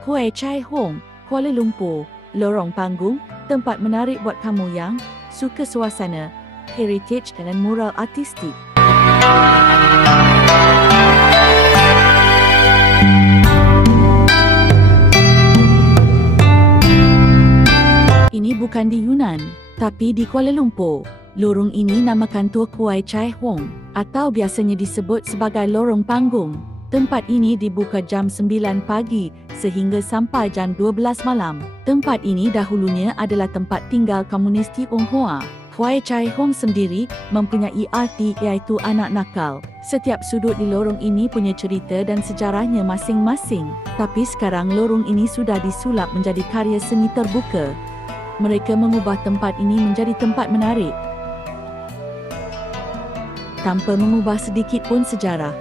Kuai Chai Hong, Kuala Lumpur, lorong panggung, tempat menarik buat kamu yang suka suasana, heritage dan mural artistik. Ini bukan di Yunan, tapi di Kuala Lumpur. Lorong ini namakan Tua Kuai Chai Hong atau biasanya disebut sebagai lorong panggung. Tempat ini dibuka jam 9 pagi sehingga sampai jam 12 malam. Tempat ini dahulunya adalah tempat tinggal komunis Tionghoa. Kuai Chai Hong sendiri mempunyai arti iaitu anak nakal. Setiap sudut di lorong ini punya cerita dan sejarahnya masing-masing. Tapi sekarang lorong ini sudah disulap menjadi karya seni terbuka. Mereka mengubah tempat ini menjadi tempat menarik tanpa mengubah sedikit pun sejarah.